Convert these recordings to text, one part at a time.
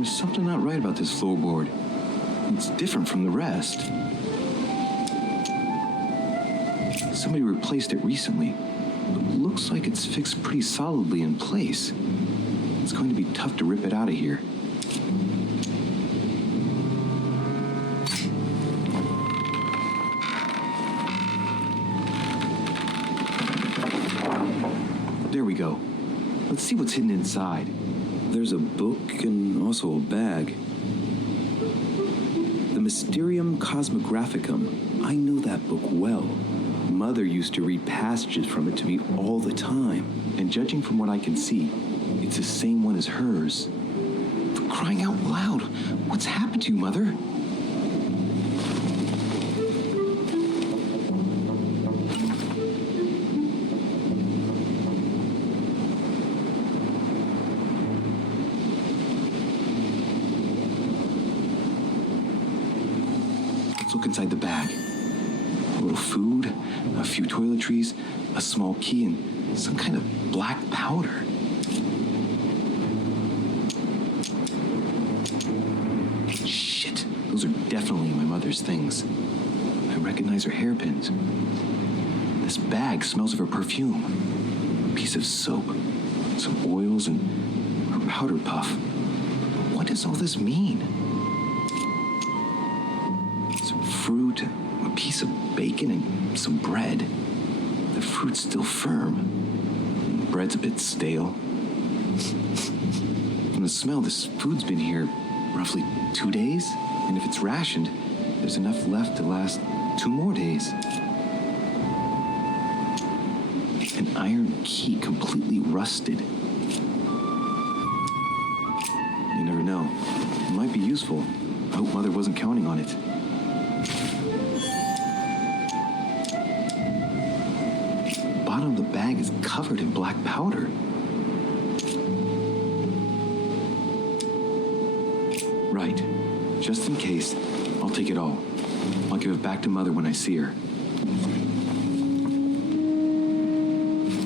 There's something not right about this floorboard. It's different from the rest. Somebody replaced it recently, but it looks like it's fixed pretty solidly in place. It's going to be tough to rip it out of here. There we go. Let's see what's hidden inside. There's a book and also a bag. The Mysterium Cosmographicum. I know that book well. Mother used to read passages from it to me all the time. And judging from what I can see, it's the same one as hers. For crying out loud, what's happened to you, Mother? Let's look inside the bag. A little food, a few toiletries, a small key, and some kind of black powder. Shit, those are definitely my mother's things. I recognize her hairpins. This bag smells of her perfume. A piece of soap, some oils, and her powder puff. What does all this mean? Some fruit, a piece of bacon, and some bread. The fruit's still firm. And the bread's a bit stale. From the smell, this food's been here roughly 2 days. And if it's rationed, there's enough left to last 2 more days. An iron key completely rusted. You never know. It might be useful. I hope Mother wasn't counting on it. The bottom of the bag is covered in black powder. Right. Just in case, I'll take it all. I'll give it back to Mother when I see her.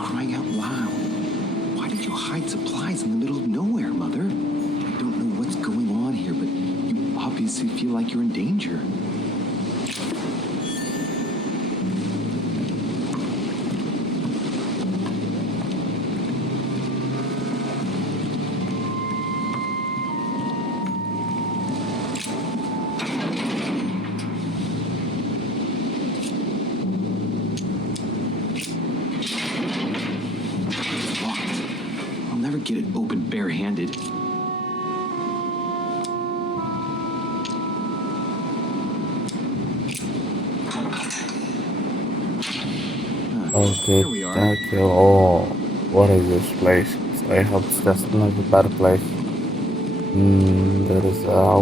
Crying out loud. Why did you hide supplies in the middle of nowhere, Mother? I don't know what's going on here, but you obviously feel like you're in danger. Get it open barehanded. Okay, thank you. Oh, what is this place? I hope it's just not a bad place. There is a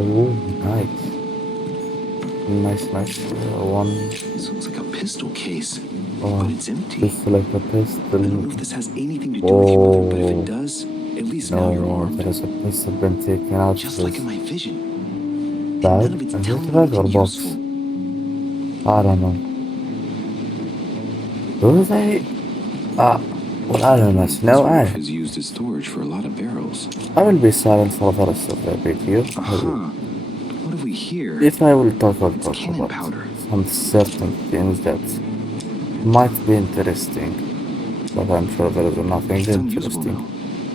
nice, nice one. This looks like a pistol case, Oh, but it's empty. it's like a I pistol. don't know if this has anything to do with you, Mother, but if it Oh, does, at least now you're no, armed. there is a pistol been taken out of Just like this in my vision. And bag. none of it's Is telling it me bag or anything box? useful. I don't know. Do they? Well, I don't know. This No, roof is used as storage for a lot of barrels. I will be silent for the rest of the video. What have we here? If I will talk It's cannon about powder. some certain things that might be interesting, but I'm sure there is nothing It's unusable interesting. now.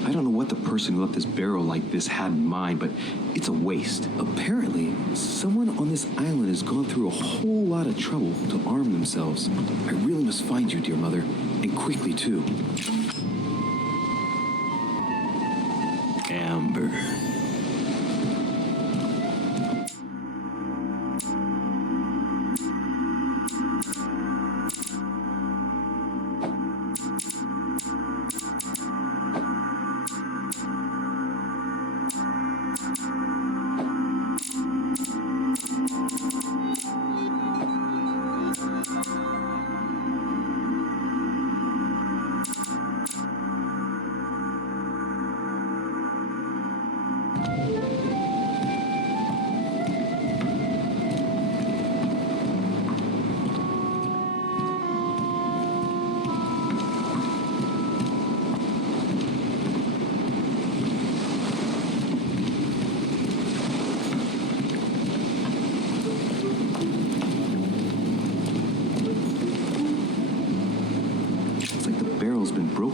I don't know what the person who left this barrel like this had in mind, but it's a waste. Apparently, someone on this island has gone through a whole lot of trouble to arm themselves. I really must find you, dear Mother, and quickly too. Amber.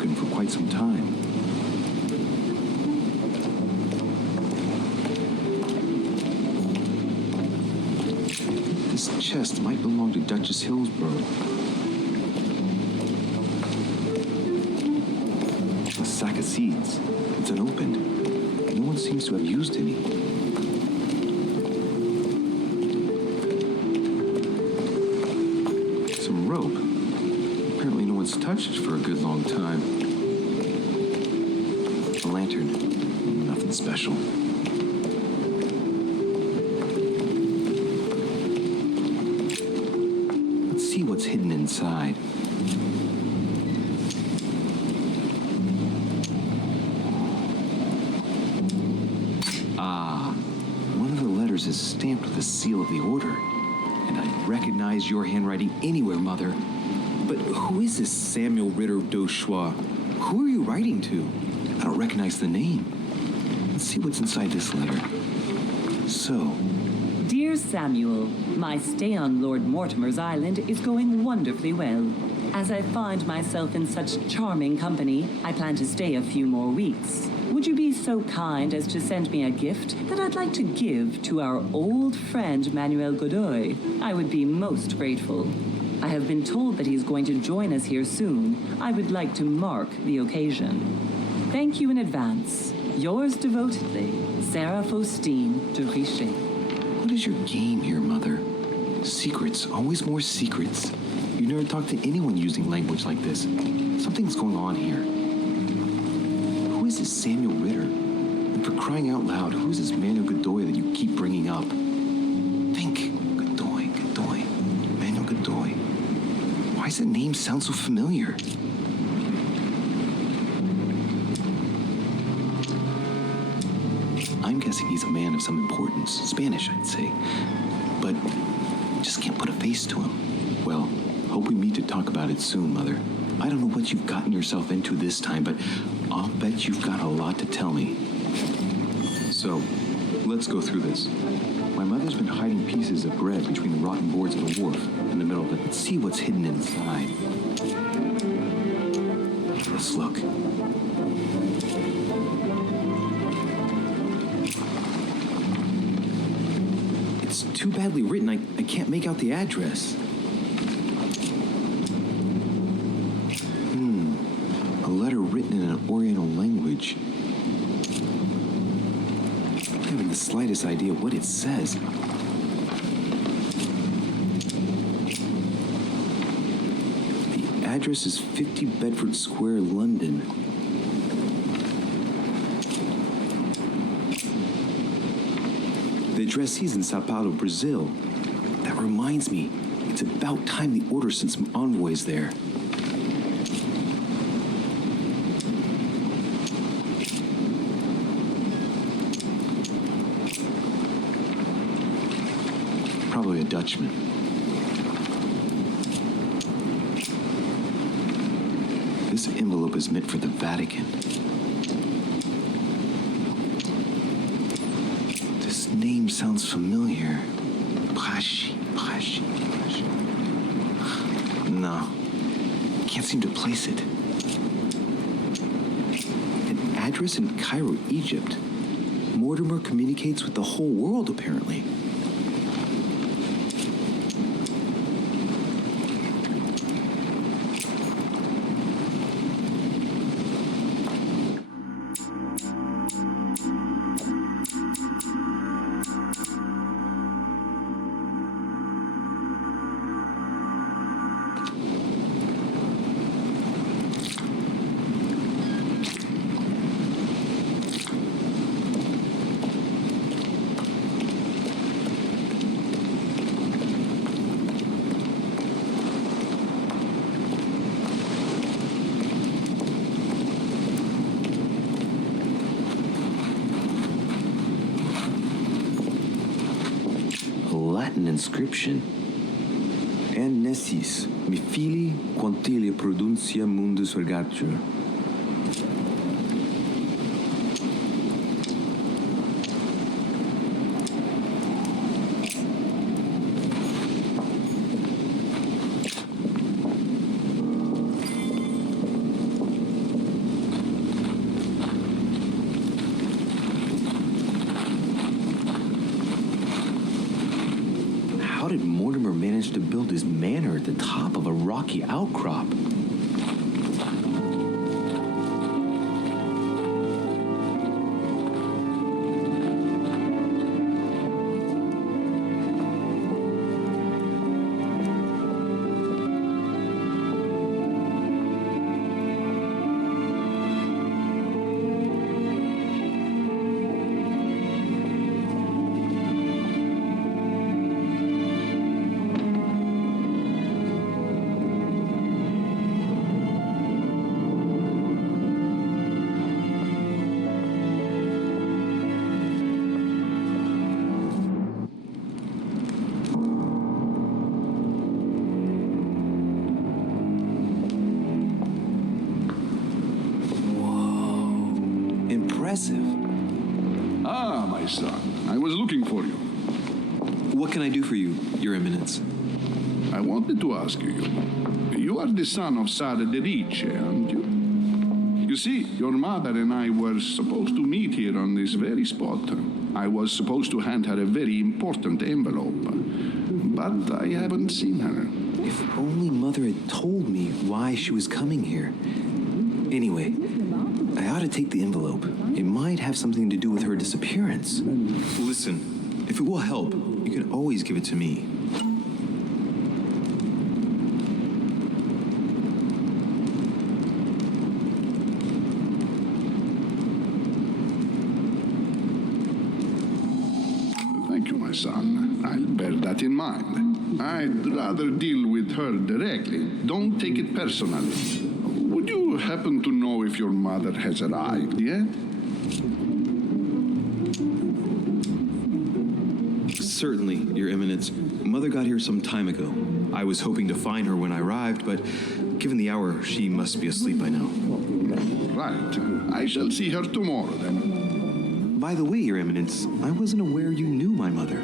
broken for quite some time. This chest might belong to Duchess Hillsborough. A sack of seeds. It's unopened. No one seems to have used any. Some rope. Apparently no one's touched it for a good long time. A lantern. Nothing special. Let's see what's hidden inside. One of the letters is stamped with the seal of the Order, and I'd recognize your handwriting anywhere, Mother. But who is this Samuel Ritter d'Auchois? Who are you writing to? I don't recognize the name. Let's see what's inside this letter. So, Dear Samuel, my stay on Lord Mortimer's island is going wonderfully well. As I find myself in such charming company, I plan to stay a few more weeks. Would you be so kind as to send me a gift that I'd like to give to our old friend Manuel Godoy? I would be most grateful. I have been told that he's going to join us here soon. I would like to mark the occasion. Thank you in advance. Yours devotedly, Sarah Faustine de Richet. what is your game here, Mother? Secrets, always more secrets. You never talk to anyone using language like this. Something's going on here. Who is this Samuel Ritter? And for crying out loud, who is this Manuel Godoy that you keep bringing up? Think. Godoy. Manuel Godoy. Why does that name sound so familiar? I'm guessing he's a man of some importance. Spanish, I'd say. But just can't put a face to him. Well, hope we meet to talk about it soon, Mother. I don't know what you've gotten yourself into this time, but I'll bet you've got a lot to tell me. So, let's go through this. My mother's been hiding pieces of bread between the rotten boards of the wharf in the middle of it. Let's see what's hidden inside. Let's look. It's too badly written, I can't make out the address. A letter written in an Oriental language. I don't have the slightest idea what it says. The address is 50 Bedford Square, London. The addressee's in Sao Paulo, Brazil. That reminds me, it's about time the Order sent some envoys there. Probably a Dutchman. This envelope is meant for the Vatican. This name sounds familiar. Prashi. No, can't seem to place it. An address in Cairo, Egypt. Mortimer communicates with the whole world, apparently. Latin inscription. En nessis, mi fili quantilia produncia mundus ergatur. rocky outcrop. Impressive. Ah, my son, I was looking for you. What can I do for you, Your Eminence? I wanted to ask you. You are the son of Sara de Rice, aren't you? You see, your mother and I were supposed to meet here on this very spot. I was supposed to hand her a very important envelope, but I haven't seen her. If only Mother had told me why she was coming here. Anyway, I ought to take the envelope. It might have something to do with her disappearance. Listen, if it will help, you can always give it to me. Thank you, my son. I'll bear that in mind. I'd rather deal with her directly. Don't take it personally. Would you happen to know if your mother has arrived yet? Certainly, Your Eminence. Mother got here some time ago. I was hoping to find her when I arrived, but given the hour, she must be asleep by now. Right. I shall see her tomorrow, then. By the way, Your Eminence, I wasn't aware you knew my mother.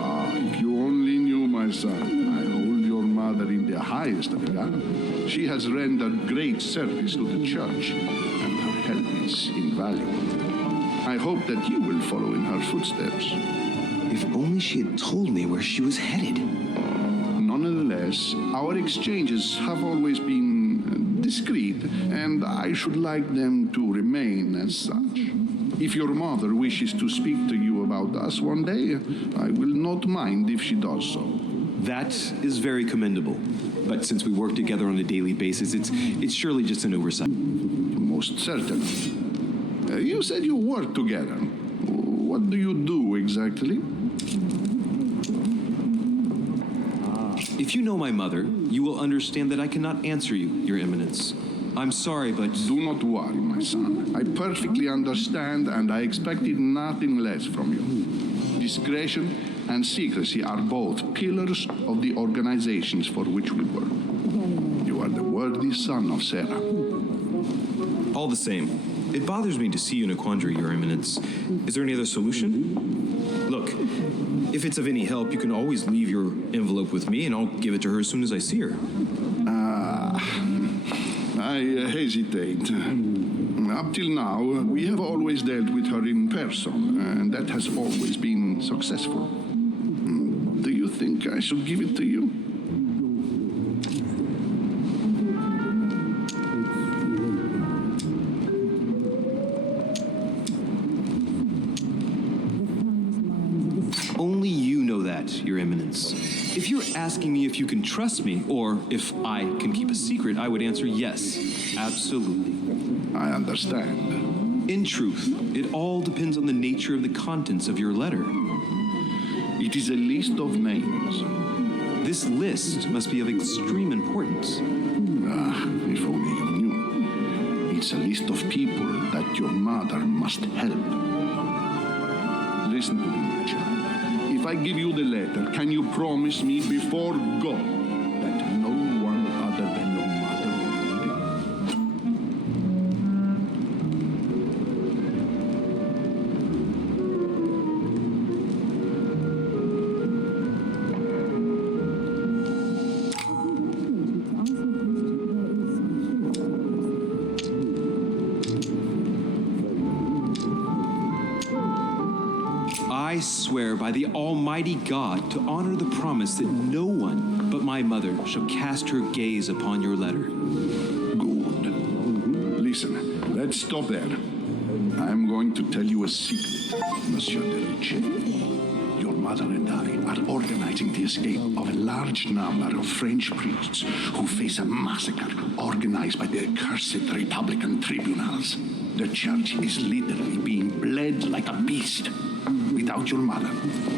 Ah, if you only knew, my son. I hold your mother in the highest regard. She has rendered great service to the church, and her help is invaluable. I hope that you will follow in her footsteps. If only she had told me where she was headed. Nonetheless, our exchanges have always been discreet, and I should like them to remain as such. If your mother wishes to speak to you about us one day, I will not mind if she does so. That is very commendable. But since we work together on a daily basis, it's surely just an oversight. Most certainly. You said you work together. What do you do exactly? If you know my mother, you will understand that I cannot answer you, Your Eminence. I'm sorry, but... Do not worry, my son. I perfectly understand, and I expected nothing less from you. Discretion and secrecy are both pillars of the organizations for which we work. You are the worthy son of Sarah. All the same, it bothers me to see you in a quandary, Your Eminence. Is there any other solution? Look, if it's of any help, you can always leave your envelope with me, and I'll give it to her as soon as I see her. I hesitate. Up till now, we have always dealt with her in person, and that has always been successful. Do you think I should give it to you? Only you know that, Your Eminence. If you're asking me if you can trust me, or if I can keep a secret, I would answer yes, absolutely. I understand. In truth, it all depends on the nature of the contents of your letter. It is a list of names. This list must be of extreme importance. If only you knew. It's a list of people that your mother must help. Listen to me, my child. If I give you the letter, can you promise me before God that no one other than your mother will read it? I swear by the Almighty God to honor the promise that no one, but my mother shall cast her gaze upon your letter. Good. Listen, let's stop there. I'm going to tell you a secret, Monsieur de Ricci. Your mother and I are organizing the escape of a large number of French priests who face a massacre organized by the accursed Republican tribunals. The church is literally being bled like a beast. Without your mother,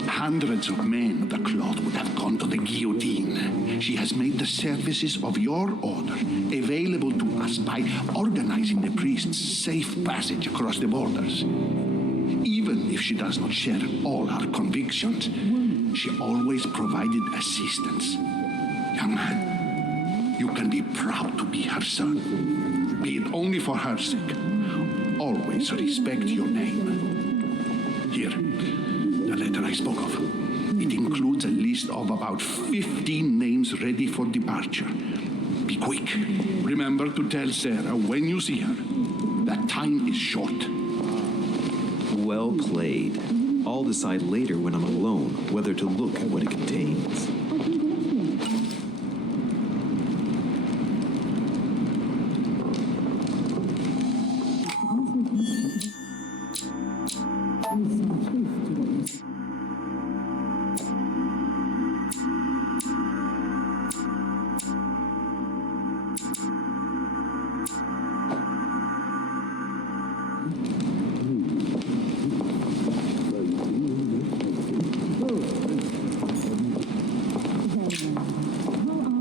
hundreds of men of the cloth would have gone to the guillotine. She has made the services of your order available to us by organizing the priests' safe passage across the borders. Even if she does not share all our convictions, she always provided assistance. Young man, you can be proud to be her son. Be it only for her sake. Always respect your name. Here, the letter I spoke of. It includes a list of about 15 names ready for departure. Be quick. Remember to tell Sarah when you see her that time is short. Well played. I'll decide later when I'm alone whether to look at what it contains.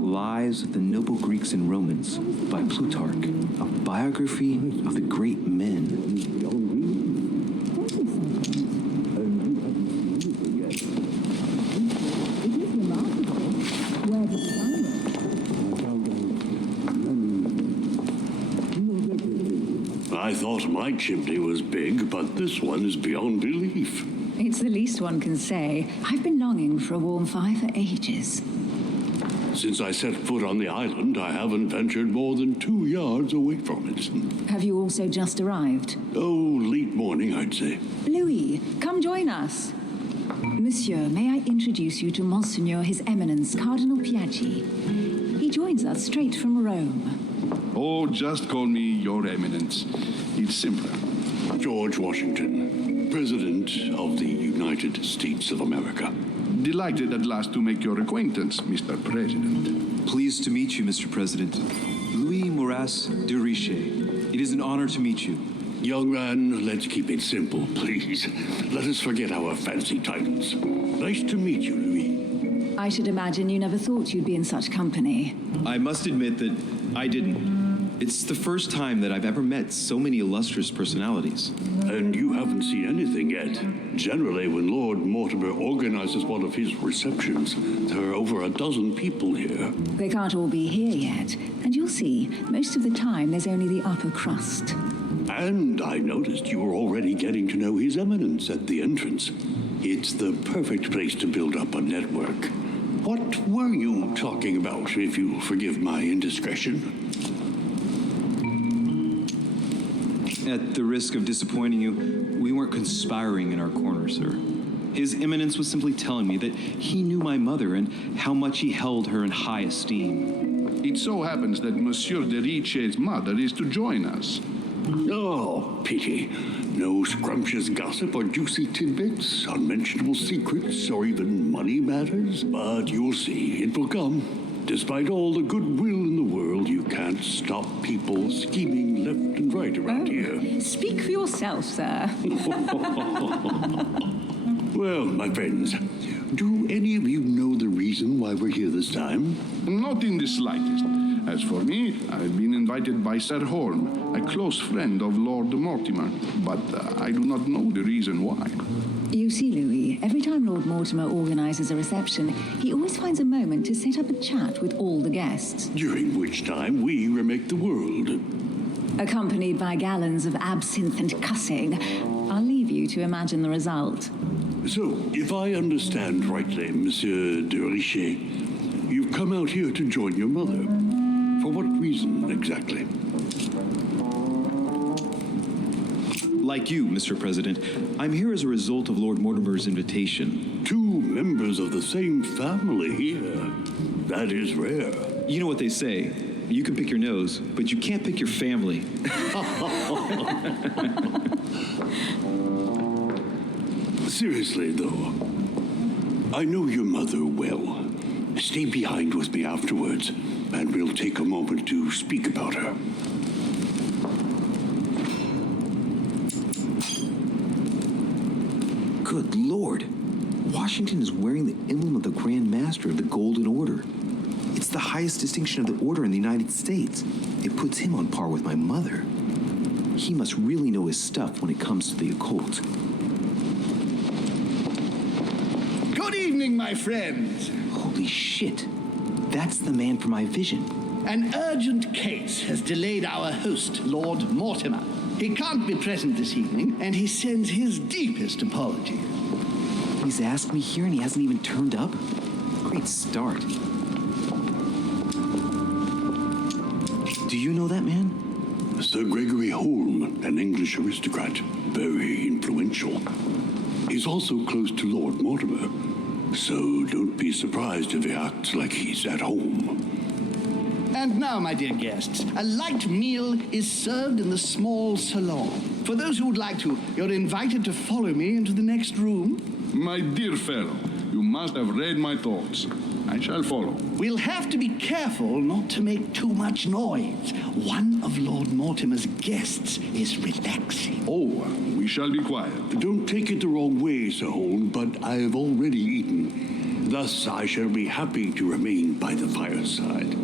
Lives of the Noble Greeks and Romans by Plutarch, a biography of the great men. I thought my chimney was big, but this one is beyond belief. It's the least one can say. I've been longing for a warm fire for ages. Since I set foot on the island, I haven't ventured more than 2 yards away from it. Have you also just arrived? Oh, late morning, I'd say. Louis, come join us. Monsieur, may I introduce you to Monseigneur His Eminence, Cardinal Piaggi. He joins us straight from Rome. Oh, just call me Your Eminence. It's simpler. George Washington, President of the United States of America. Delighted at last to make your acquaintance, Mr. President. Pleased to meet you, Mr. President. Louis Moras de Richet. It is an honor to meet you. Young man, let's keep it simple, please. Let us forget our fancy titles. Nice to meet you, Louis. I should imagine you never thought you'd be in such company. I must admit that I didn't. It's the first time that I've ever met so many illustrious personalities. And you haven't seen anything yet. Generally, when Lord Mortimer organizes one of his receptions, there are over a dozen people here. They can't all be here yet. And you'll see, most of the time there's only the upper crust. And I noticed you were already getting to know His Eminence at the entrance. It's the perfect place to build up a network. What were you talking about, if you'll forgive my indiscretion? At the risk of disappointing you, we weren't conspiring in our corner, sir. His Eminence was simply telling me that he knew my mother and how much he held her in high esteem. It so happens that Monsieur de Ricci's mother is to join us. Oh, pity. No scrumptious gossip or juicy tidbits, unmentionable secrets, or even money matters. But you'll see, it will come. Despite all the goodwill in the world, you can't stop people scheming left and right around here. Speak for yourself, sir. Well, my friends, do any of you know the reason why we're here this time? Not in the slightest. As for me, I've been invited by Sir Horn, a close friend of Lord Mortimer, but I do not know the reason why. You see, Louis, every time Lord Mortimer organizes a reception, he always finds a moment to set up a chat with all the guests. During which time we remake the world. Accompanied by gallons of absinthe and cussing. I'll leave you to imagine the result. So, if I understand rightly, Monsieur de Richet, you've come out here to join your mother. For what reason, exactly? Like you, Mr. President, I'm here as a result of Lord Mortimer's invitation. 2 members of the same family here. That is rare. You know what they say. You can pick your nose, but you can't pick your family. Seriously, though, I know your mother well. Stay behind with me afterwards, and we'll take a moment to speak about her. Good Lord. Washington is wearing the emblem of the Grand Master of the Golden Order. It's the highest distinction of the order in the United States. It puts him on par with my mother. He must really know his stuff when it comes to the occult. Good evening, my friends. Holy shit. That's the man for my vision. An urgent case has delayed our host, Lord Mortimer. He can't be present this evening, and he sends his deepest apologies. He's asked me here and he hasn't even turned up? Great start. Do you know that man? Sir Gregory Holm, an English aristocrat, very influential. He's also close to Lord Mortimer, so don't be surprised if he acts like he's at home. And now, my dear guests, a light meal is served in the small salon. For those who would like to, you're invited to follow me into the next room. My dear fellow, you must have read my thoughts. I shall follow. We'll have to be careful not to make too much noise. One of Lord Mortimer's guests is relaxing. Oh, we shall be quiet. Don't take it the wrong way, Sir Holm, but I have already eaten. Thus, I shall be happy to remain by the fireside.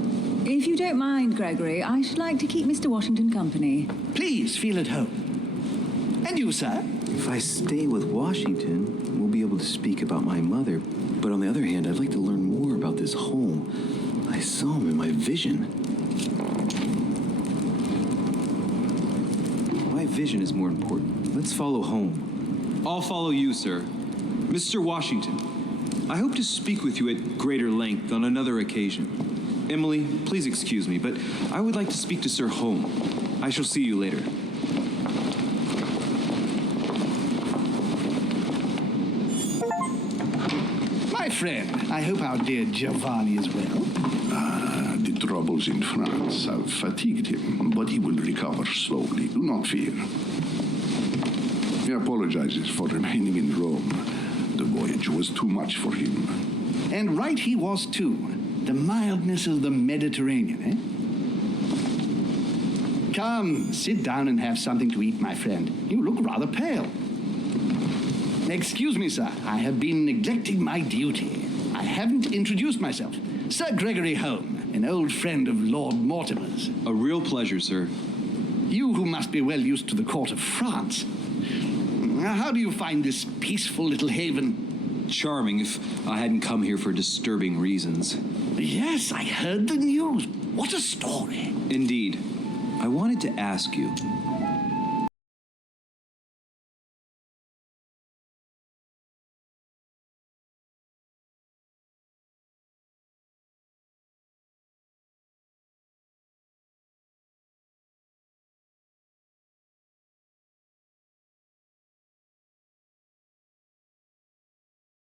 If you don't mind, Gregory, I should like to keep Mr. Washington company. Please feel at home. And you, sir? If I stay with Washington, we'll be able to speak about my mother. But on the other hand, I'd like to learn more about this home. I saw him in my vision. My vision is more important. Let's follow home. I'll follow you, sir. Mr. Washington, I hope to speak with you at greater length on another occasion. Emily, please excuse me, but I would like to speak to Sir Holm. I shall see you later. My friend, I hope our dear Giovanni is well. The troubles in France have fatigued him, but he will recover slowly. Do not fear. He apologizes for remaining in Rome. The voyage was too much for him. And right he was, too. The mildness of the Mediterranean, eh? Come, sit down and have something to eat, my friend. You look rather pale. Excuse me, sir. I have been neglecting my duty. I haven't introduced myself. Sir Gregory Holm, an old friend of Lord Mortimer's. A real pleasure, sir. You who must be well used to the court of France. How do you find this peaceful little haven? Charming if I hadn't come here for disturbing reasons. Yes, I heard the news. What a story. Indeed. I wanted to ask you,